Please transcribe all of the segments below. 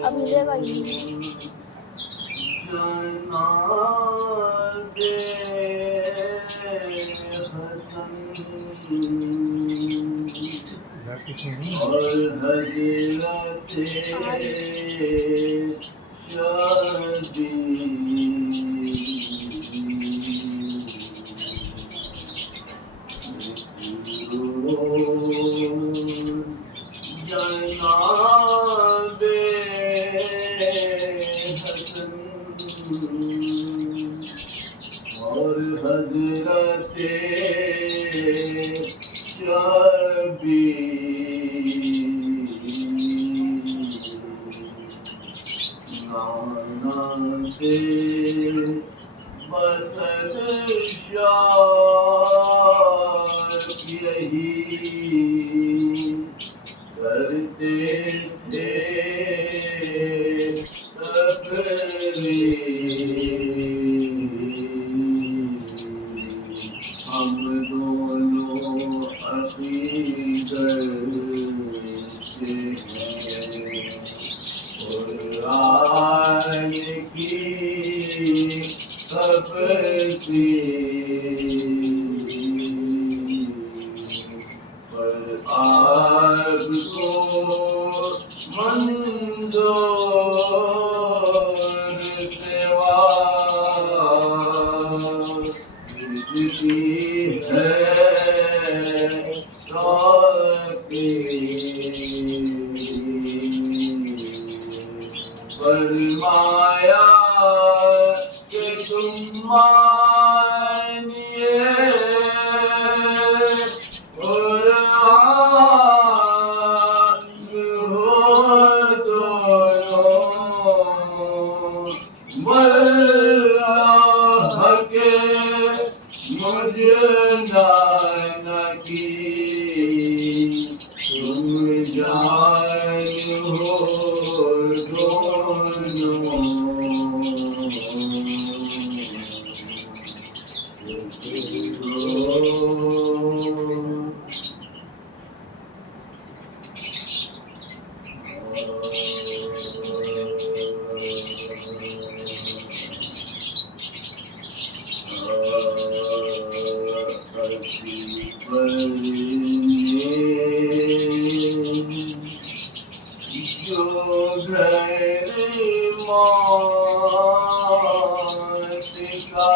اب ملے گا ہی اور حضرت نانا سے بسد شاد یہی کرتے تھے ہم دونوں عقیدت سے ہیں قرآن کی تفسیر پر آپ کو منظور سوا ہے فرمایا کہ تم مانیے قرآن ہو تو مرا کے مجھے نہ کی تم جان ہو جو گھر موت کا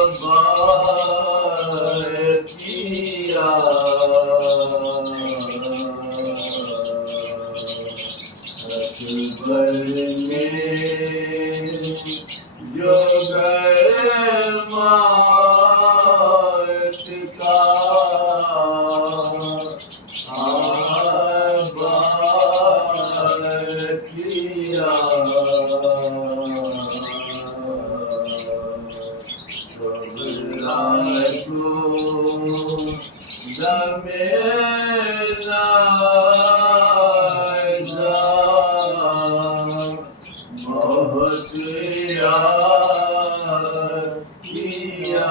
آباد کیا اکبر نے جو گھر موت کا آباد کیا بہت یاد کیا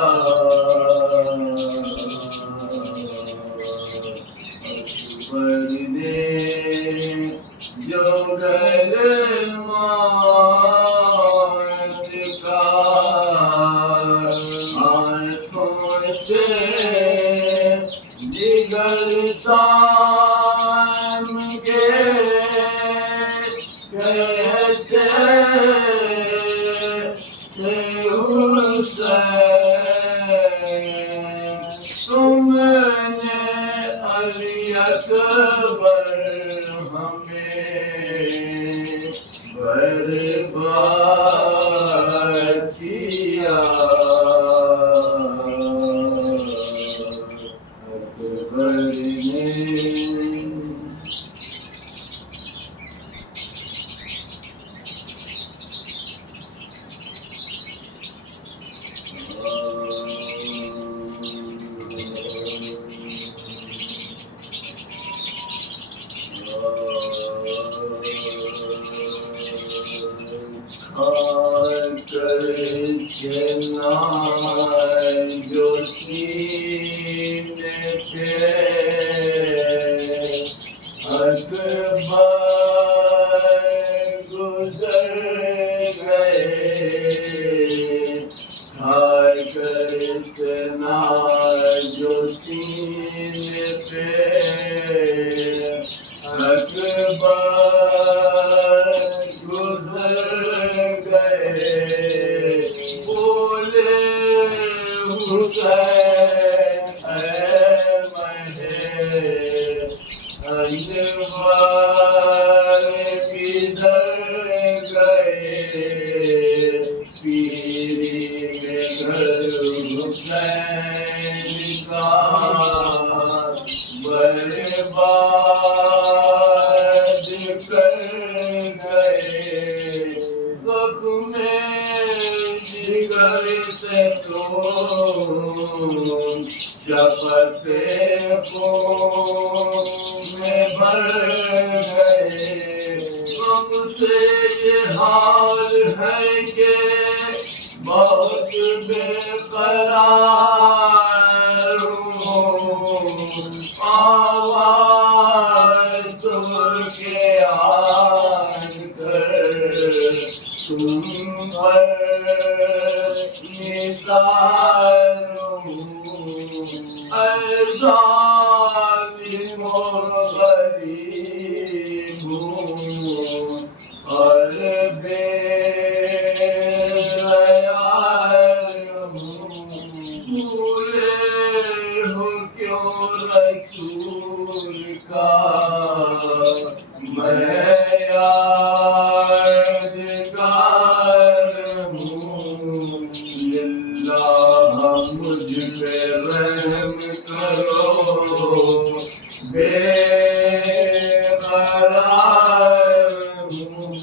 اکبر نے جو گھر موت کا آنکھوں سے نگلتا کے کہتے تھے حسین تم نے علی اکبر ہمیں برباد کیا اکبر نے ترسنا جو سینے پہ اکبر گزر گئے بولے حسین اے مہر انوار کدھر گئے پیری میں گھر حسین کا برباد کر گئے زخم جگر سے تو چپتے خون میں بھر گئے غم سے یہ حال ہے کہ بہت بے قرار ہوں آواز تم کے آن کر تم پر نثار ہوں اے ظالم و غریب ہوں اور بے رسول کا میں یادگار ہوں اللہ مجھ پہ رحم کرو بے قرار ہوں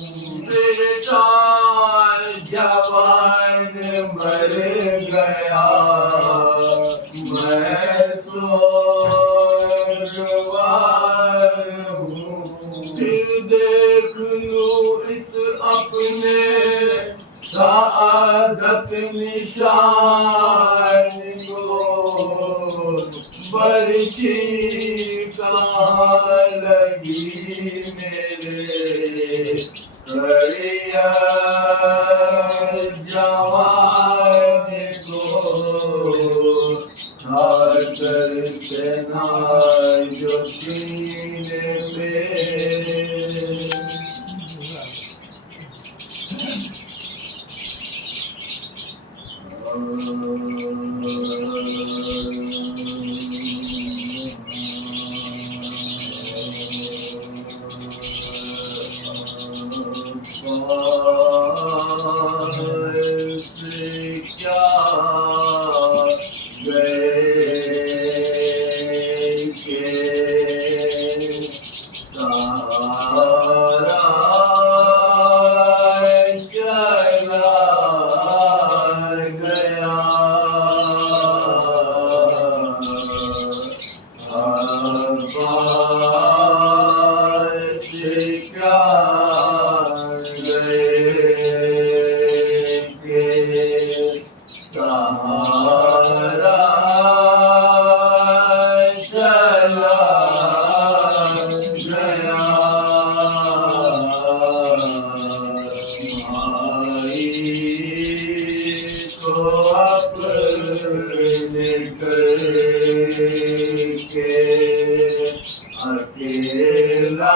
بیٹا جوان مر گیا میں سوگوار ہوں پھر دیکھ لوں اس اپنے سعادت نشان کو برچی کہاں لگی میرے کڑیا جوان کو کرنا جو سینے پہ اکیلا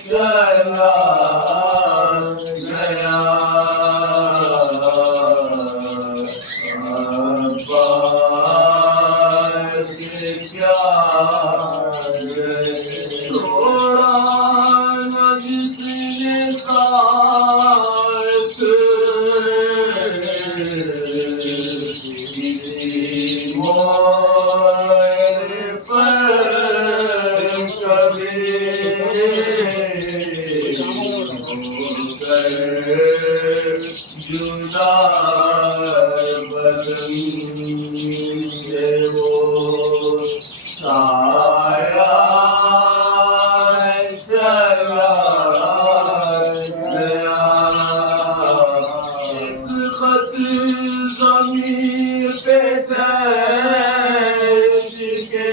چلا گیا عباس کیا تھوڑا نہ جس نے ساتھ کسی جدا بدن سے وہ سایہ چلا گیا ایک خط زمین پہ تھیج کے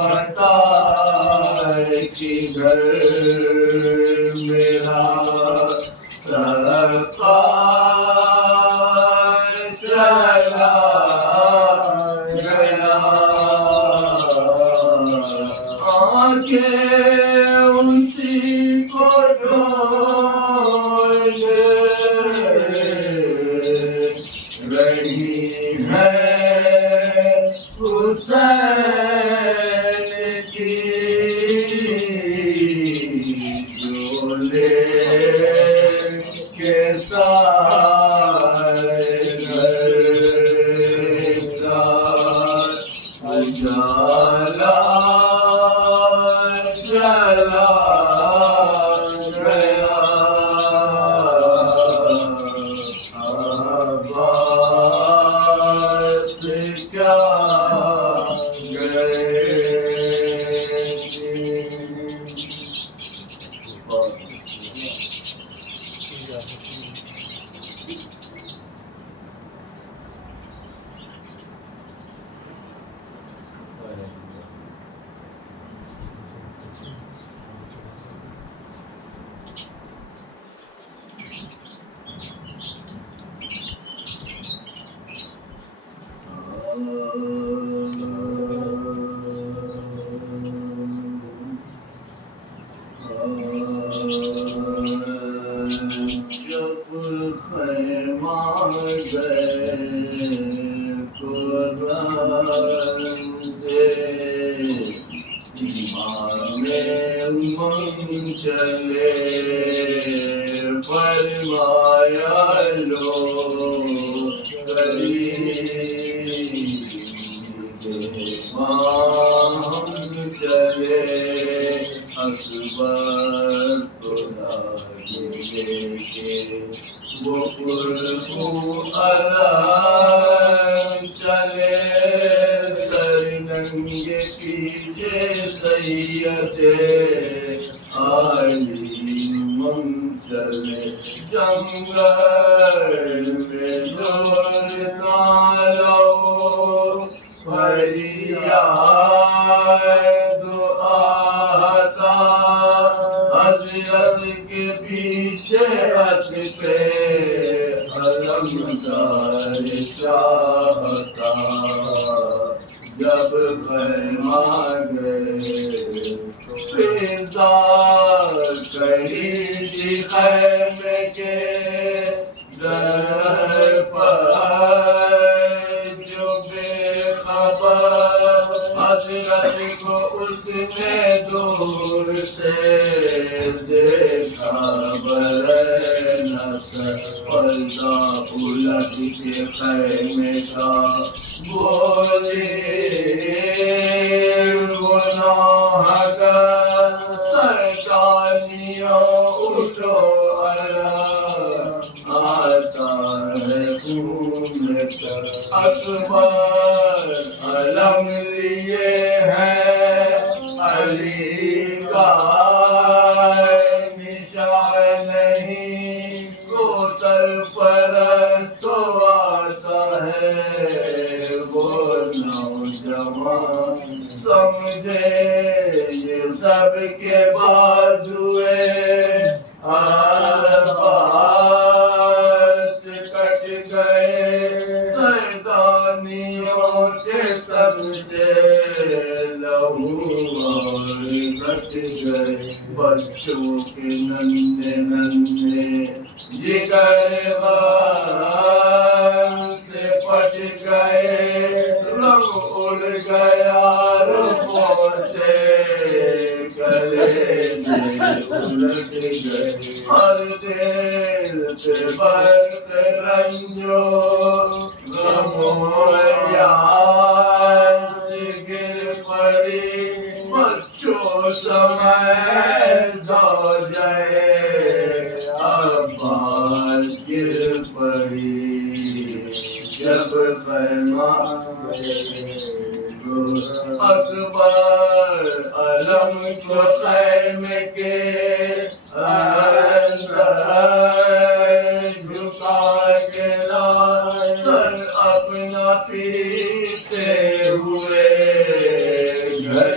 بتائے کہ گھر میرا سرکار چلا گیا آنکھیں اسی کو ڈھونڈ رہی ہے حسین کی جو لے کے سارے گھر کا اجالا چلا گیا عباس کیا گئے جب خیمہ گئے قرآن سے امام چلے فرمایا لو امام چلے اکبر خدا لے کے وہ قربو علم چلے سر ننگے پیچھے سید علی من چلے جنگل میں زور لو فریاد آتا حضرت کے پیچھے ہٹ پہ علمدار چاہتا جب خیمہ گئے فضا کہی تھی خیمے کے در پر جو بے خبر حضرت کو اس نے دور سے دیکھا برنس پردہ الٹ کے خیمے کا بولے گناہ گر سردانیوں اٹھو آتا ہے خون کر اکبر علم لیے ہیں علی کا نشان نہیں کوتر پرست تو آتا ہے وہ نوجوان سمجھے یہ سب کے بازوئے عباس کٹ گئے سردانیوں کے سب سے لہو اور کٹ گئے بچوں کے ننھے ننھے جگر سے پٹ گئے رنگ اڑ گیا رخوں سے گلے میں الٹ گئے ہر دل سے برق رنجو غموں یاس گر پڑی بچوں سمیت زوجے عباس گر پڑی جب خیمہ اکبر علم کو خیمے کے اندر جھکا کے سر اپنا پیتے ہوئے گھر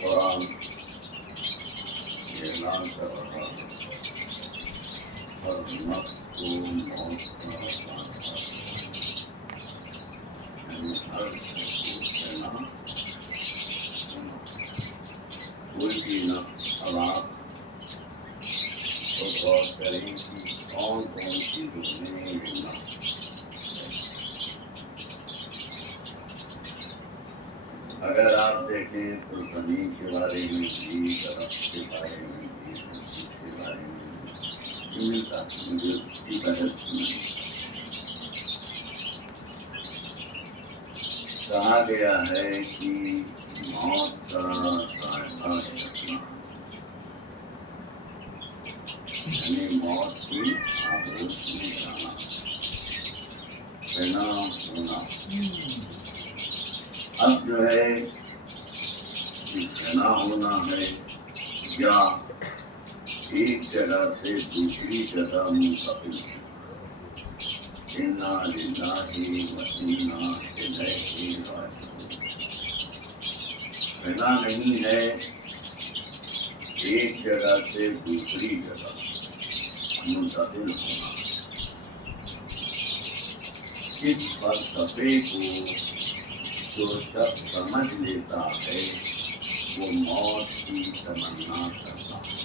قرآن یہ اعلان کر رہا ہے ہر نفس کو موت کا یعنی ہر کہنا کوئی بھی نفس اب آپ تو غور کریں کہ کون کون سی دنیا ملنا. اگر آپ دیکھیں تو زمین کے بارے میں بھی، درخت کے بارے میں بھی، مسجد کے بارے میں بھی ملتا مجھے اس کی بحث نہیں. کہا گیا ہے کہ موت کا ذائقہ ہے اپنا، یعنی موت کی آغوش میں جانا، فنا ہونا. اب جو ہے فنا ہونا ہے یا ایک جگہ سے دوسری جگہ منتقل. انا للہ و انا الیہ راجعون. فنا نہیں ہے ایک جگہ سے دوسری جگہ منتقل ہونا. اس فلسفے کو جو شخص سمجھ لیتا ہے وہ موت کی تمنا کرتا ہے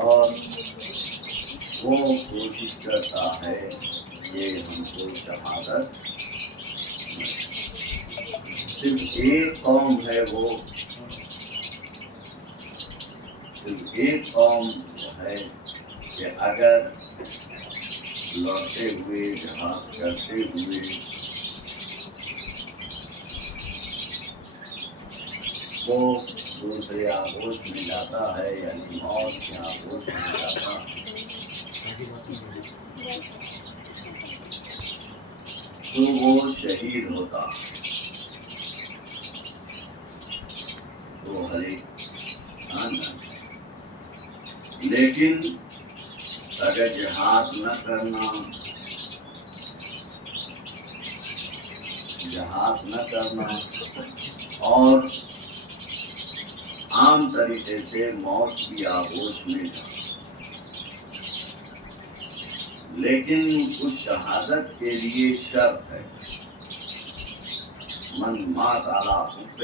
اور وہ کوشش کرتا ہے کہ ہم کو شہادت. صرف ایک قوم ہے وہ، صرف ایک قوم ہے کہ اگر لوٹتے ہوئے جہاد کرتے ہوئے وہ دوسرے آغوش میں جاتا ہے، یعنی موت کے آغوش میں جاتا ہے، تو وہ شہید ہوتا. تو ہر ایک لیکن اگر جہاد نہ کرنا اور عام طریقے سے موت کی آغوش میں جانا، لیکن اس شہادت کے لیے شرط ہے من مات علی حب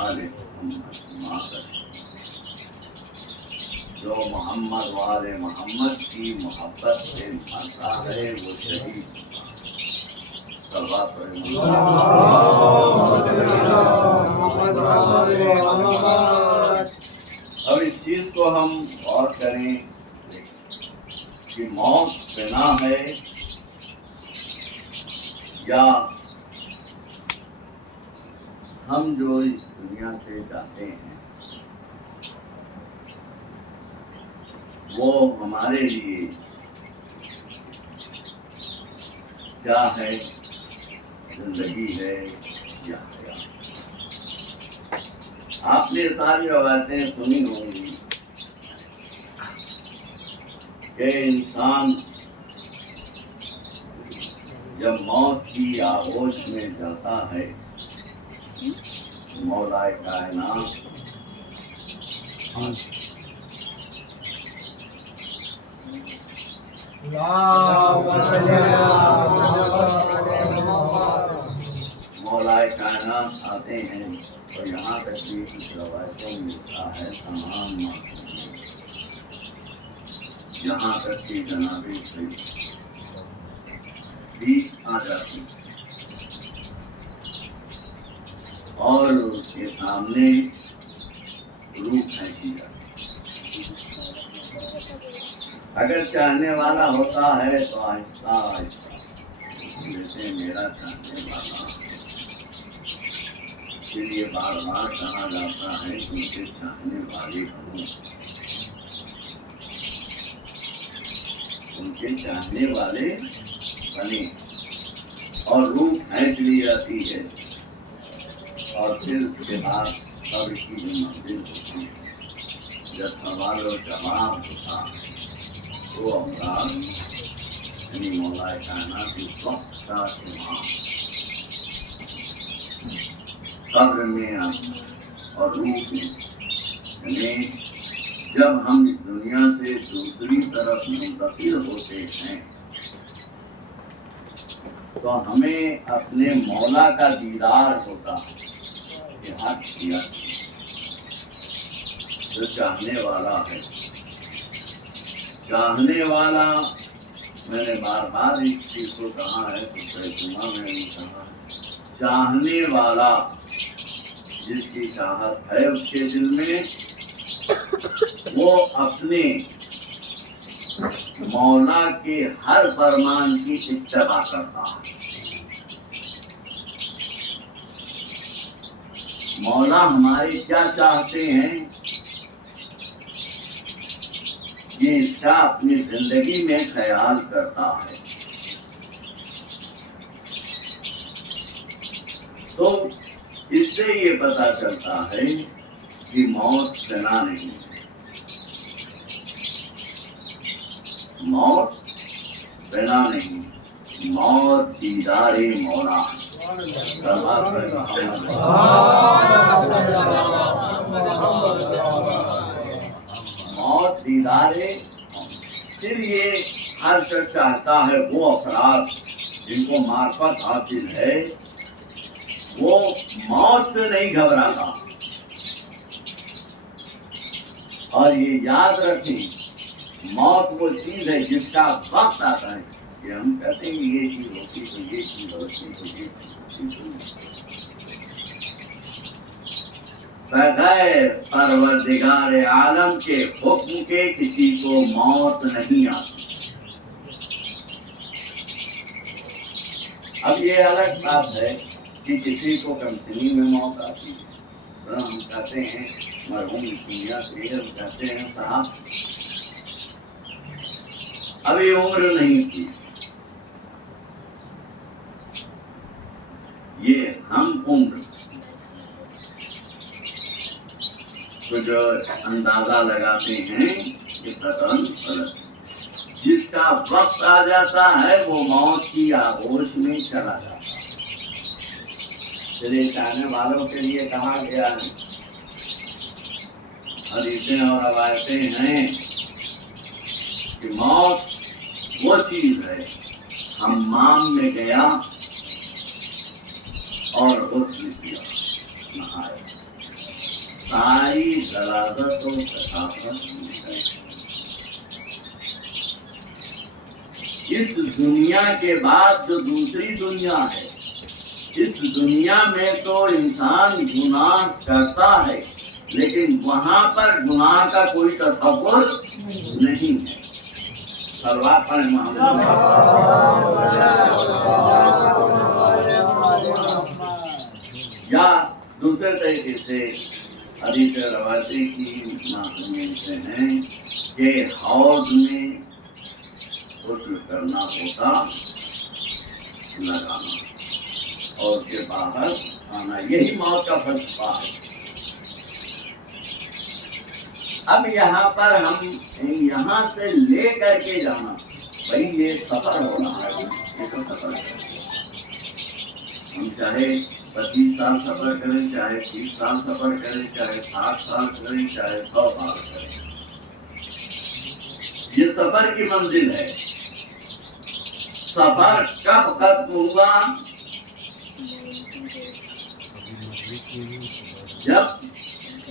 آل محمد مات. جو محمد وآل محمد کی محبت سے مرتا ہے وہ شہید. اب اس چیز کو ہم غور کریں کہ موت فنا ہے یا ہم جو اس دنیا سے جاتے ہیں وہ ہمارے لیے کیا ہے، زندگی ہے یا حیات. آپ نے ساری روایتیں سنی ہوں گی کہ انسان جب موت کی آغوش میں جاتا ہے، مولا کائنات مولا کائنات آتے ہیں، تو یہاں تک بھی کچھ روایتوں میں لکھا ہے تمام معصومین، یہاں تک کہ جناب بھی آ جاتی اور اس کے سامنے روح پھینکی جاتی۔ اگر چاہنے والا ہوتا ہے تو آہستہ آہستہ، جیسے میرا چاہنے والا، اس لیے بار بار کہا جاتا ہے کہ اسے چاہنے والے بنو، ان کے چاہنے والے بنے، اور روح پھینک لی جاتی ہے، اور پھر اس کے بعد قبر کی جو منزل ہوتی ہے، جب سوال و جواب ہوتا تو امراض یعنی مولا کائنات اس وقت کا امام قبر میں اور روح میں، یعنی جب ہم اس دنیا سے دوسری طرف منتقل ہوتے ہیں تو ہمیں اپنے مولا کا دیدار ہوتا کہ حق کیا جو چاہنے والا ہے، چاہنے والا، میں نے بار بار اس چیز کو کہا ہے، تو جمعہ میں بھی کہا ہے، چاہنے والا جس کی چاہت ہے اس کے دل میں، وہ اپنے مولا کے ہر فرمان کی اتباع کرتا ہے۔ مولا ہمارے کیا چاہتے ہیں یہ اس کا اپنی زندگی میں خیال کرتا ہے، تو اس سے یہ پتہ چلتا ہے کہ موت فنا نہیں ہے، موت فنا نہیں، موت دیدار مولا۔ موت دیدار، پھر یہ ہر شخص چاہتا ہے وہ افراد جن کو معرفت حاصل ہے وہ موت سے نہیں گھبراتا، اور یہ یاد رکھیں موت وہ چیز ہے جس کا وقت آتا ہے کہ ہم کہتے ہیں کہ یہ چیز ہوتی تو یہ چیز ہوتی تو یہ چیز ہوتی، بغیر پروردگار عالم کے حکم کے کسی کو موت نہیں آتی۔ اب یہ الگ بات ہے کہ کسی کو کمپنی میں موت آتی ہے، ہم کہتے ہیں مرحوم دنیا سے، ہم کہتے ہیں صاحب ابھی عمر نہیں تھی، یہ ہم عمر تو جو اندازہ لگاتے ہیں کہ قطعاً غلط، جس کا وقت آ جاتا ہے وہ موت کی آغوش میں چلا جاتا ہے۔ چلیے چاہنے والوں کے لیے کہا گیا ہے، حدیثیں اور روایتیں ہیں کہ موت وہ چیز ہے، حمام میں گیا اور غسل کیا، نہایا، ساری غلاظت و کثافت اس دنیا کے بعد جو دوسری دنیا ہے، اس دنیا میں تو انسان گناہ کرتا ہے لیکن وہاں پر گناہ کا کوئی تصور نہیں ہے۔ صلوات پڑھیں محمد۔ یا دوسرے طریقے سے حدیث روایتی کی معصومیت سے ہیں کہ حوض میں غسل کرنا ہوتا لگانا اور کے باہر آنا، یہی موت کا فلسفہ ہے۔ اب یہاں پر ہم یہاں سے لے کر کے جانا، بھائی یہ سفر ہو رہا ہے، یہ تو سفر ہے. ہم چاہے 25 سال سفر کریں، چاہے 30 سال سفر کریں، چاہے 60 سال کریں، چاہے 100 سال کریں، یہ سفر کی منزل ہے. سفر کب ختم ہوا؟ جب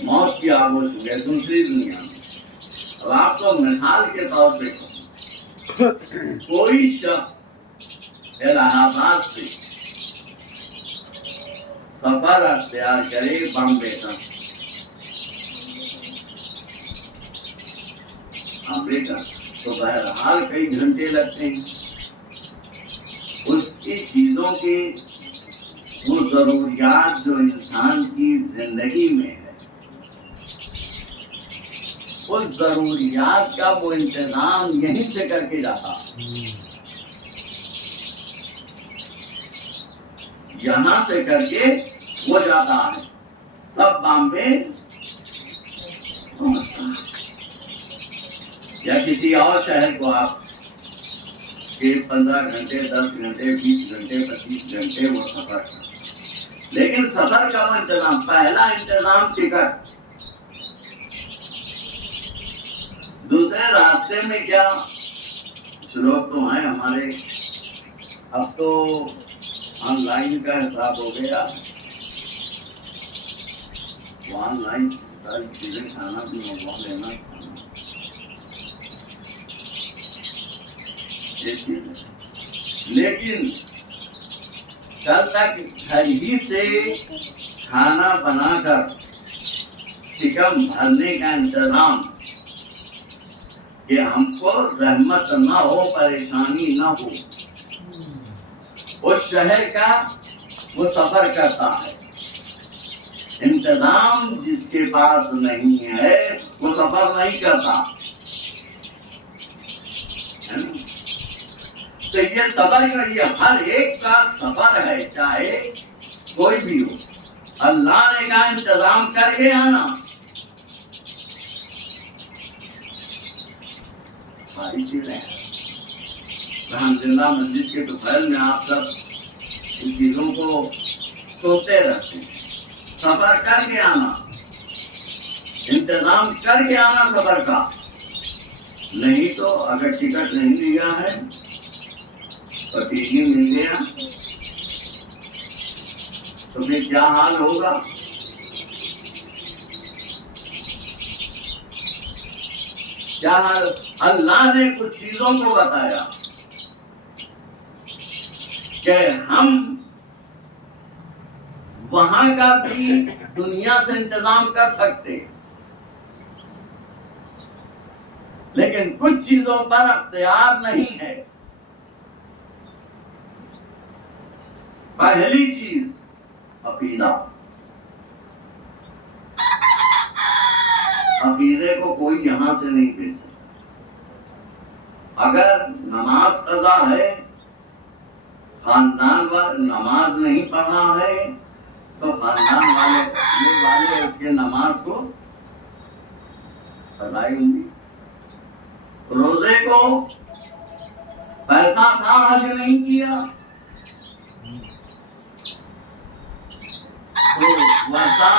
موت کی آغوش ہو گئے دوسری دنیا میں. اب آپ کو مثال کے طور پہ کوئی شخص الہ آباد سے سفر اختیار کرے بامبے تک، بامبے کا تو بہرحال کئی گھنٹے لگتے ہیں. اس کی چیزوں کی وہ ضروریات جو انسان کی زندگی میں ہے، اس ضروریات کا وہ انتظام یہیں سے کر کے جاتا، یہاں سے کر کے وہ جاتا ہے، تب بامبے پہنچتا ہے. یا کسی اور شہر کو آپ 15 گھنٹے 10 گھنٹے 20 گھنٹے 25 گھنٹے وہ سفر کرتا. لیکن سفر کا وہ انتظام، پہلا انتظام ٹکٹ، دوسرے راستے میں کیا لوگ تو ہیں ہمارے، اب تو آن لائن کا حساب ہو گیا، آن لائن ساری چیزیں کھانا بھی منگوا لینا، لیکن کل تک گھر ہی سے کھانا بنا کر چکن بھرنے کا انتظام، کہ ہم کو زحمت نہ ہو، پریشانی نہ ہو. اس شہر کا وہ سفر کرتا ہے. انتظام جس کے پاس نہیں ہے وہ سفر نہیں کرتا. تو یہ سفر کریے، ہر ایک کا سفر ہے، چاہے کوئی بھی ہو. اللہ نے کہا انتظام کر کے آنا. ساری چیزیں الحمدللہ مسجد کے دوپہر میں آپ سب ان چیزوں کو سوچتے رہتے ہیں. سفر کر کے آنا، انتظام کر کے آنا سفر کا. نہیں تو اگر ٹکٹ نہیں لیا ہے اور ٹی وی مل گیا تو پھر کیا حال ہوگا؟ کیا حال؟ اللہ نے کچھ چیزوں کو بتایا کہ ہم وہاں کا بھی دنیا سے انتظام کر سکتے، لیکن کچھ چیزوں پر اختیار نہیں ہے. پہلی چیز عقیدہ. عقیدے کو کوئی یہاں سے نہیں دے سکتا. اگر نماز قضا ہے، خاندان والے نماز نہیں پڑھا ہے تو خاندان والے اس کے نماز کو قضائی ہوں گی. روزے کو پیسہ تھا حج نہیں کیا تو ویسا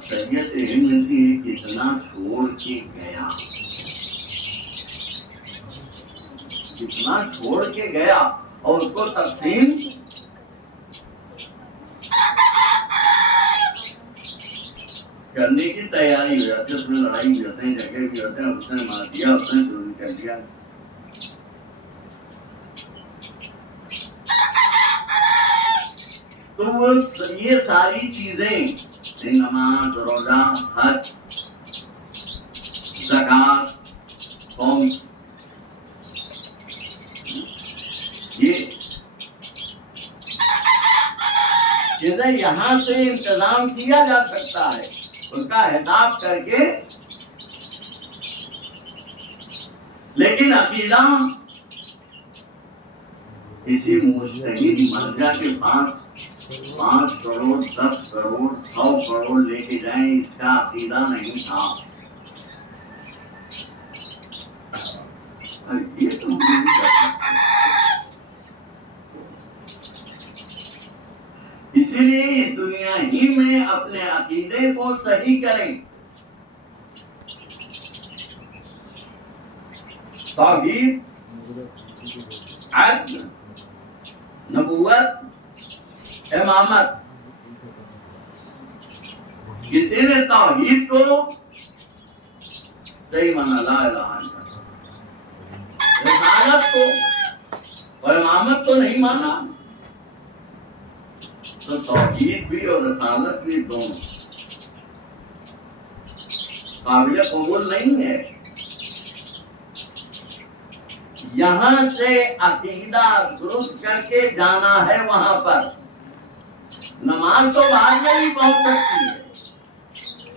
شریعت یہی ملتی ہے کتنا چھوڑ کے گیا، کتنا چھوڑ کے گیا اور اس کو تقسیم کرنے کی تیاری ہو جاتی ہے. اس میں لڑائی بھی ہوتے ہیں، جھگڑے بھی ہوتے ہیں، اس نے مار دیا، اس نے ضرور کر دیا. تو یہ ساری چیزیں، نماز، روزہ، حج، زکات، قوم، یہ چیزیں یہاں سے انتظام کیا جا سکتا ہے، اس کا حساب کر کے. لیکن عقیدہ کسی مجتہد مرجع کے پاس 5 کروڑ 10 کروڑ 100 کروڑ لے کے جائیں، اس کا عقیدہ نہیں تھا. یہ تو نہیں کر سکتے. اسی لیے اس دنیا ہی میں اپنے عقیدے کو صحیح کریں. توحید، عدل، نبوت، امامت. کسی نے توحید کو صحیح مانا، لا الہ الا اللہ، رسالت کو اور امامت کو نہیں مانا، تو توحید بھی اور رسالت بھی دونوں قابل قبول نہیں ہے. یہاں سے عقیدہ درست کر کے جانا ہے وہاں پر. نماز تو بعد میں بھی پہنچ سکتی ہے،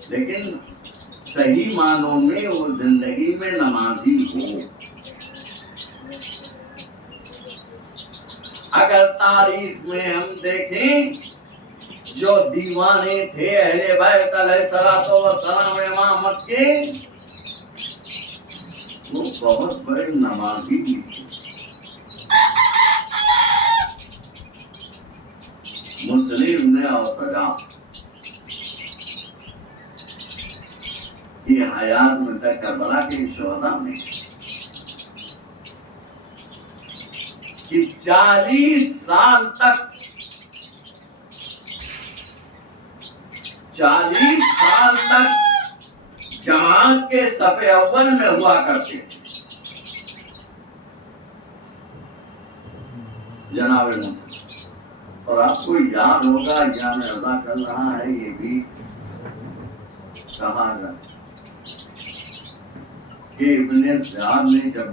لیکن صحیح معنوں میں وہ زندگی میں نمازی ہو. اگر تاریخ میں ہم دیکھیں جو دیوانے تھے اہل بیت علیہ الصلوۃ والسلام امامت کے، وہ بہت بڑے نمازی بھی تھے. مسلم نے اور سجا کی حیات میں تک کربلا کے شہداء میں کہ 40 سال تک جماعت کے صف اول میں ہوا کرتے تھے. جناب اور آپ کو یاد ہوگا، یہاں میں ادا کر رہا ہے، یہ بھی کہا گیا کہ ابن زیاد نے جب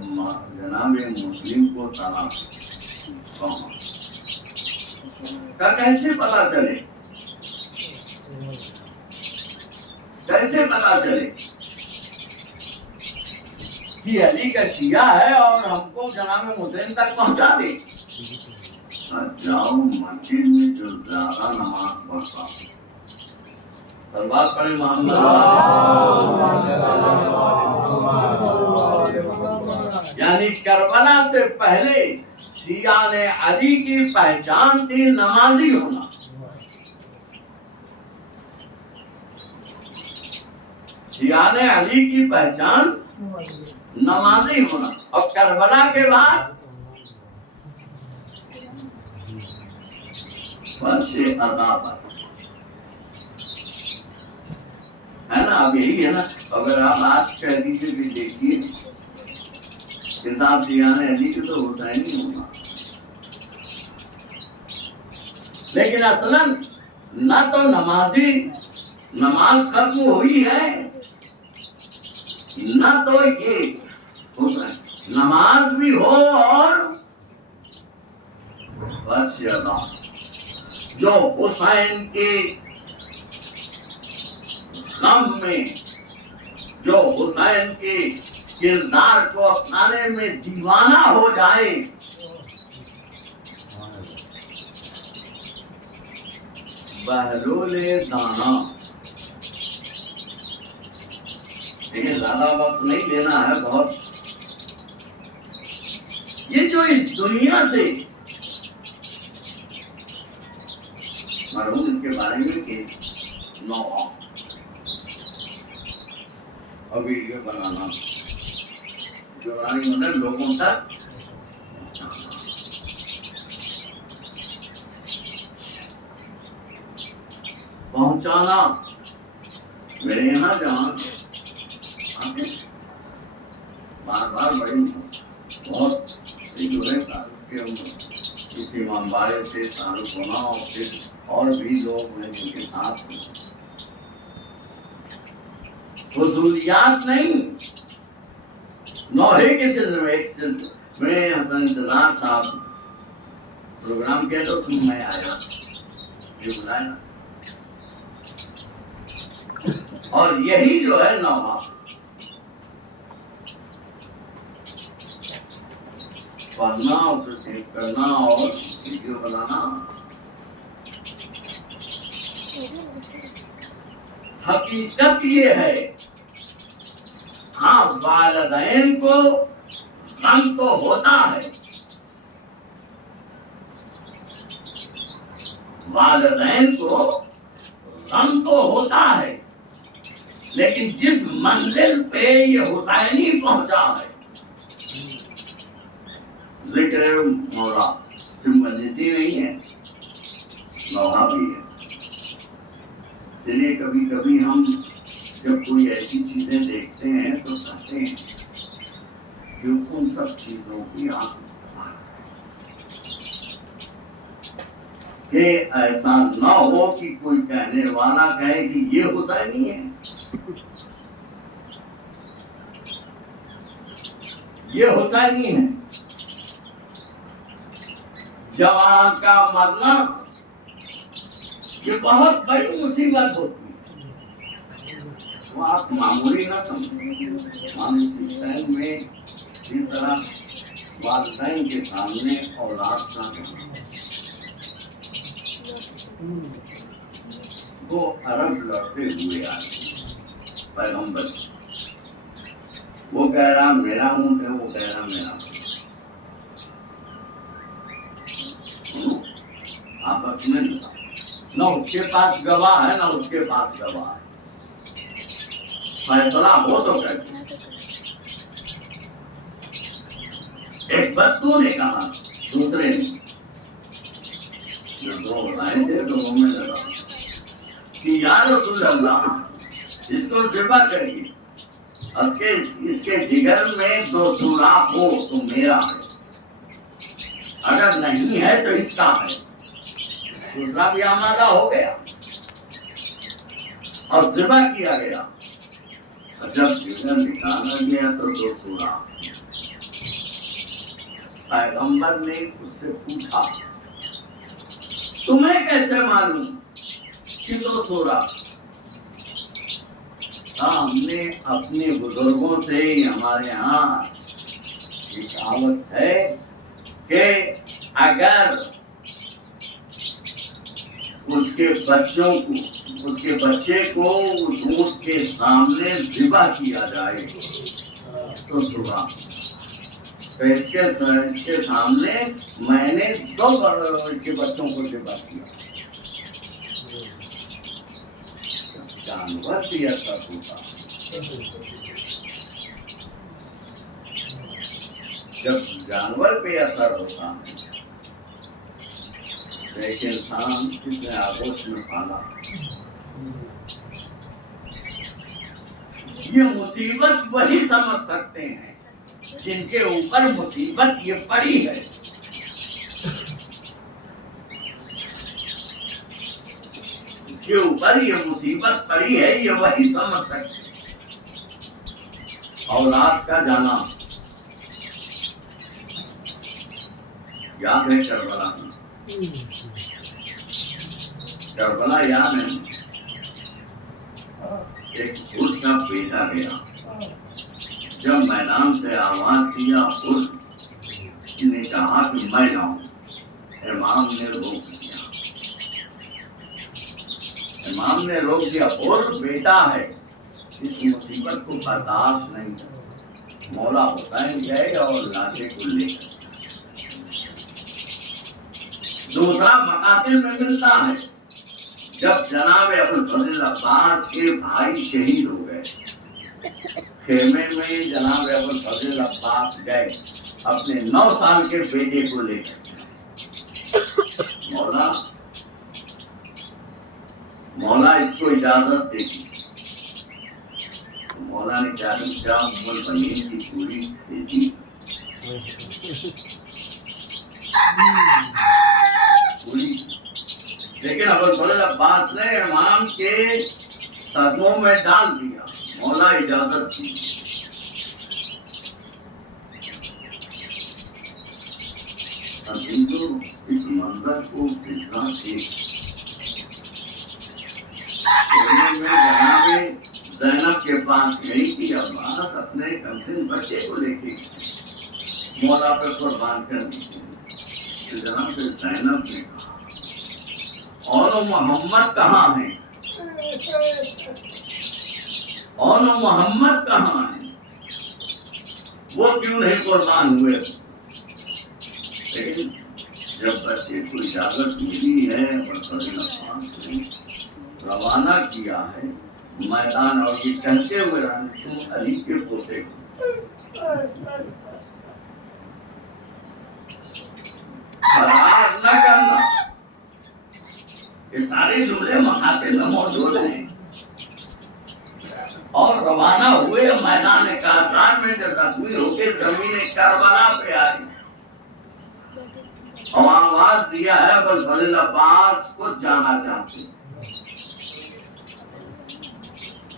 جناب مسلم کو طلاق کا کیسے پتا چلے کہ علی کا شیعہ ہے اور ہم کو جناب مسلم تک پہنچا دے. جاؤ مسجد میں جو زیادہ نماز پڑھتا، سلوات پڑھیں محمد. یعنی کربلا سے پہلے شیعہ نے علی کی پہچان تھی نمازی ہونا. شیعہ نے علی کی پہچان نمازی ہونا، اور کربلا کے بعد فرش عذاب ہے نا. اب یہی ہے نا. اگر آپ آج کے حدیث بھی دیکھیے کہ صاحب شیعہ نے علی کے تو حسینی ہونا، لیکن اصلاً نہ تو نماز ختم ہوئی ہے، نہ تو یہ نماز بھی ہو اور فرش عذاب. جو حسین کے غم میں، جو حسین کے کردار کو اپنانے میں دیوانہ ہو جائے، بہلول دانا. لیکن زیادہ وقت نہیں لینا ہے بہت. یہ جو اس دنیا سے مرحوم کے بارے میں کہ نو ابھی یہ بنانا جو انہوں نے لوگوں تک پہنچانا. میرے یہاں جہاں بار بڑی بہت کسی امام بارے سے تعلق ہونا، اور پھر اور بھی لوگ ہیں جن کے ساتھ فضولیات نہیں. نوحے کے سلسلے میں ایک سلسلے میں حسن انتظار صاحب پروگرام کیا تو اس میں میں آیا، جو بلایا، اور یہی جو ہے نوحہ پڑھنا، اسے سیو کرنا اور ویڈیو بنانا. حقیقت یہ ہے، ہاں والدین کو غم تو ہوتا ہے، والدین کو غم تو ہوتا ہے، لیکن جس منزل پہ یہ حسینی پہنچا ہے، ذکر مولا سمبلسی نہیں ہے، نوحہ بھی ہے۔ اس لیے کبھی کبھی ہم جب کوئی ایسی چیزیں دیکھتے ہیں تو کہتے ہیں کہ ان سب چیزوں کی آنکھ کہ ایسا نہ ہو کہ کوئی کہنے والا کہے کہ یہ حسینی ہے، یہ حسینی ہے۔ جوان کا مرنا یہ بہت بڑی مصیبت ہوتی ہے، تو آپ معمولی نہ سمجھیں۔ امام حسین میں اسی طرح والدین کے سامنے اولاد کا دو عرب لڑتے ہوئے آئے پیغمبر، وہ کہہ رہا میرا اونٹ ہے، وہ کہہ رہا میرا اونٹ، آپس میں نہ اس کے پاس گواہ ہے نہ اس کے پاس گواہ ہے، فیصلہ ہو تو کیسے؟ ایک بدو نے کہا دوسرے نے، جو دو آئے تھے دونوں میں لگا کہ یا رسول اللہ اس کو ذبح کریے، اس کے جگر میں دو سوراخ ہو تو میرا ہے، اگر نہیں ہے تو اس کا ہے۔ دوسرا بھی آمادہ ہو گیا اور ذبح کیا گیا، اور جب جگر نکالا گیا تو دو سوراخ۔ پیغمبر نے اس سے پوچھا تمہیں کیسے معلوم کہ دو سوراخ؟ ہم نے اپنے بزرگوں سے ہمارے ہاں یہ کہاوت ہے کہ اگر اس کے بچے کو اس اونٹ کے سامنے ذبح کیا جائے تو صبح، تو اس کے سامنے میں نے دو اس کے بچوں کو ذبح کیا۔ جانور بھی ایسا ہوتا، جب جانور پہ اثر ہوتا ہے، ایک انسان جس نے آگوش میں پالا، یہ مصیبت وہی سمجھ سکتے ہیں جن کے اوپر مصیبت یہ پڑی ہے۔ اس کے اوپر یہ مصیبت پڑی ہے، یہ وہی سمجھ سکتے ہیں۔ اولاد کا جانا یاد ہے کربلا میں، کربلا یاد ہے، ایک خود کا بیٹا گیا، جب میدان سے آواز کیا خود نے کہا کہ میں جاؤں، امام نے روک دیا، امام نے روک دیا، اور بیٹا ہے اس مصیبت کو برداشت نہیں کر، مولا حسین گئے اور لاٹھی کو لے کر۔ دوسرا مقاتل میں ملتا ہے جب جناب ابوالفضل عباس کے بھائی شہید ہو گئے، خیمے میں جناب ابوالفضل عباس گئے اپنے 9 سال کے بیٹے کو لے کر، مولا اس کو اجازت دے دی، مولا نے کیا بنین کی پوری دے دی، لیکن ابوالفضل عباس نے امام کے قدموں میں ڈال دیا، مولا اجازت دی۔ اب ہندو اس منظر کو کتنا جناب زینب کے پاس گئی کہ عباس اپنے کمسن بچے کو لے کے مولا پہ قربان کر دی۔ جناب زینب نے کہا اور محمد کہاں ہیں، اور محمد کہاں ہیں؟ وہ کیوں نہیں قربان ہوئے؟ لیکن جب بچے کو اجازت ملی ہے اور روانہ کیا ہے میدان، اور یہ کہتے ہوئے تم علی کے پوتے کو فرار نہ کرنا، یہ سارے جملے مخاطب میں موجود ہیں. اور روانہ ہوئے میدان کارزار میں، جب زخمی ہو کے زمین کربلا پہ آئی اور آواز دیا ہے بل فضل عباس کو جانا چاہتے.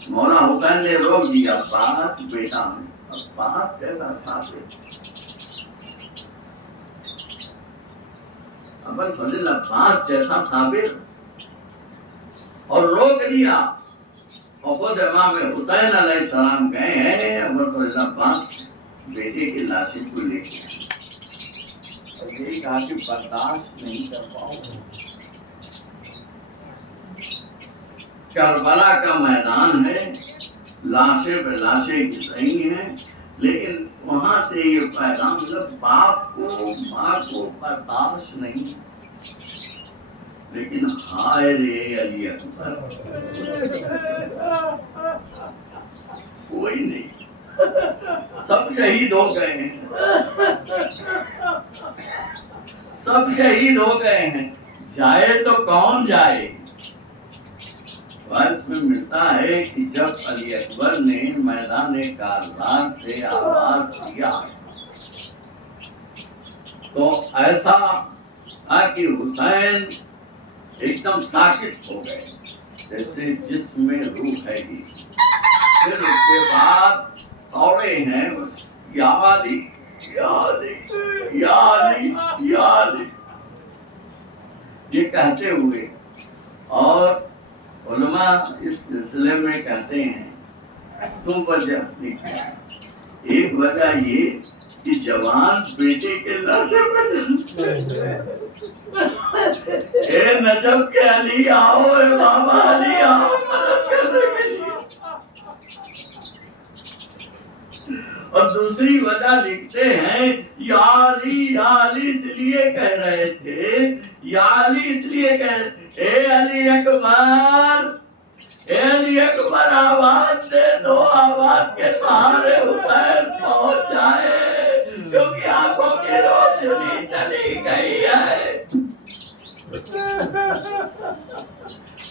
مولا حسین نے روک دیا، عباس بیٹا ہے، عباس جیسا صابر، ابل فضل عباس جیسا صابر، اور روک دیا. اور خود امام حسین علیہ السلام گئے ہیں ابل فضل عباس بیٹے کی لاشیں کو لے کے، اور یہی کہا کہ برداشت نہیں کر پاؤں. کربلا کا میدان ہے، لاشیں پہ لاشیں گر رہی ہیں، لیکن وہاں سے یہ پیغام مطلب باپ کو ماں کو برداشت نہیں. لیکن ہائے رے علی اکبر، کوئی نہیں، سب شہید ہو گئے ہیں، سب شہید ہو گئے ہیں، جائے تو کون جائے. وقت میں ملتا ہے کہ جب علی اکبر نے میدان کارزار سے آواز دیا تو ایسا تھا کہ حسین ایک دم ساکت ہو گئے، جیسے جسم میں روح ہے گی. پھر اس کے بعد دوڑے ہیں یا علی یا علی یا علی یا علی یہ کہتے ہوئے. اور علماء اس سلسلے میں کہتے ہیں دو وجہ، ایک وجہ یہ کہ جوان بیٹے کے لاشیں پہ اے نجف کے علی آؤ، اے بابا علی آؤ مدد کرنے کے لیے. اور دوسری وجہ لکھتے ہیں یا علی اس لیے کہہ رہے تھے، یا علی اس لیے اے علی اکبر، اے علی اکبر آواز دے دو، آواز کے سہارے حسین پہنچ جائے، کیونکہ آنکھوں کی روشنی چلی گئی ہے.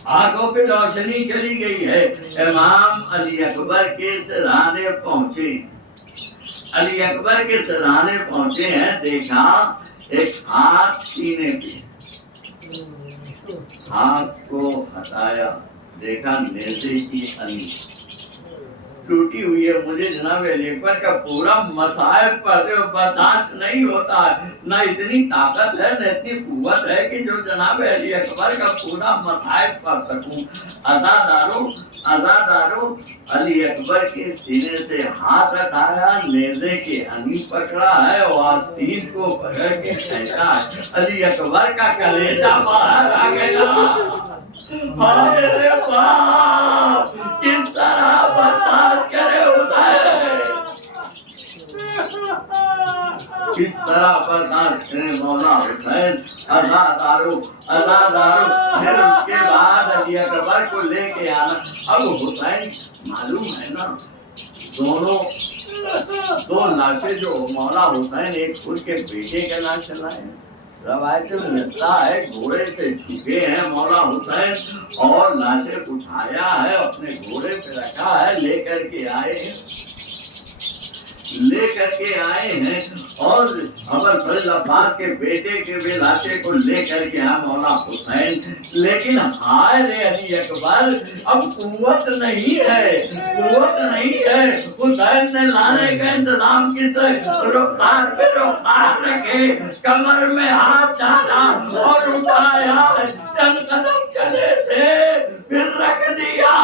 آنکھوں کی روشنی چلی گئی ہے. امام علی اکبر کے سرانے پہنچے، علی اکبر کے سرانے پہنچے ہیں، دیکھا ایک ہاتھ سینے پہ، ہاتھ کو ہٹایا، دیکھا نیزے کی ہنی ٹوٹی ہوئی ہے. مجھے جناب علی اکبر کا پورا مصائب پڑھتے ہوئے برداشت نہیں ہوتا، نہ اتنی طاقت ہے نہ اتنی قوت ہے کہ جو جناب علی اکبر کا پورا مصائب پڑھ سکوں. عزادارو علی اکبر کے سینے سے ہاتھ ہٹایا، نیزے کے ہنی پکڑا ہے اور آستین کو پکڑ کے پھینکا ہے. علی اکبر کا کلیجہ باہر آ گیا. میرے باپ کس طرح برداشت کرے حسین، کس طرح برداشت کرے مولا حسین. عزادارو پھر اس کے بعد علی اکبر کو لے کے آنا. اب حسین معلوم ہے نا، دو لاشیں جو مولا حسین ایک خود کے بیٹے کا لاش چلائے، روایت میں ملتا ہے گھوڑے سے جھکے ہیں مولا حسین اور لاشیں اٹھایا ہے، اپنے گھوڑے پہ رکھا ہے، لے کر کے آئے ہیں اور ابل فضل عباس کے بیٹے کے بھی لاشیں کو لے کر کے آیا مولا حسین. لیکن ہائے رے علی اکبر، اب قوت نہیں ہے. حسین نے لانے کا انتظام کیا، رخسار پہ رخسار رکھے، کمر میں ہاتھ ڈالا اور اٹھایا. چند قدم چلے تھے پھر رکھ دیا،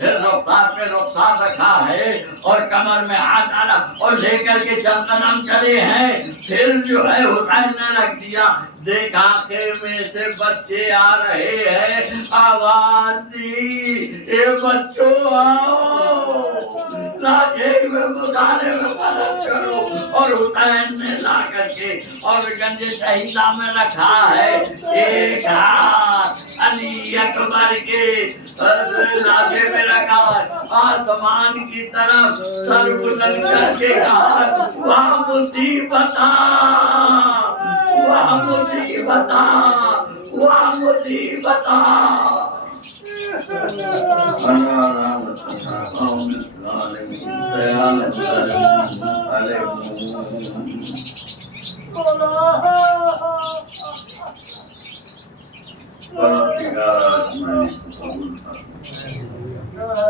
پھر رفتار پہ رفتار رکھا ہے اور کمر میں ہاتھ ڈالا اور لے کر کے چند قدم چلے ہیں. پھر جو ہے حسین نے رکھ دیا. دیکھا خیمے سے بچے آ رہے ہیں، آواز دی اے بچوں آؤ، لاشیں میں اٹھانے میں مدد کرو اور حسین نے لا کر کے اور گنج شہیدہ میں رکھا ہے ایک ہاتھ علی اکبر کے لاشے میں رکھا ہے آسمان کی طرف سر بلند کر کے کہا واہ مصیبت واہ مصیبت واہ مصیبت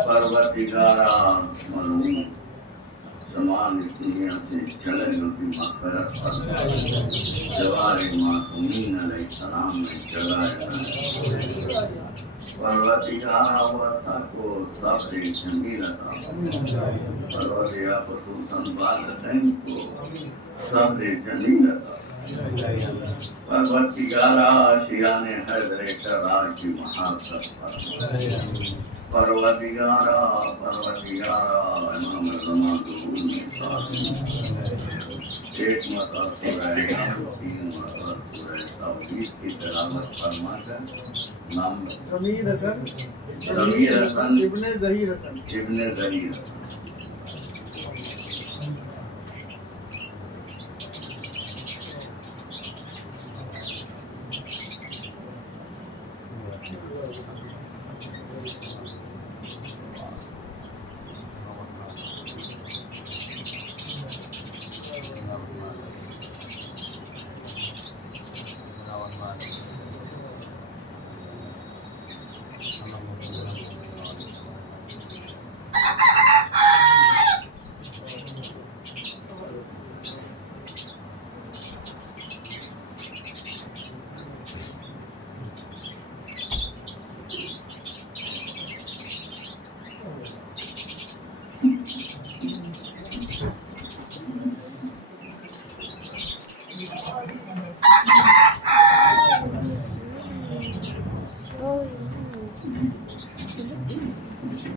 پروردگارا معلوم زمان اس دنیا سے چلے نبی مغفرت فرما جوار معصومین علیہ السلام میں جگہ پروردگارا ورثہ کو صبر جمیل عطا پروردگارا خصوصاً والدین کو صبر جمیل عطا پروردگارا شیان حیدر کرار کی محافظت فرما پروردگارا امام زمان ظہور میں ایک مرتبہ سورہ تین مرتبہ سورہ توحید کی تلاوت فرما کر نام ضمیر حسن ابن ظہیر حسن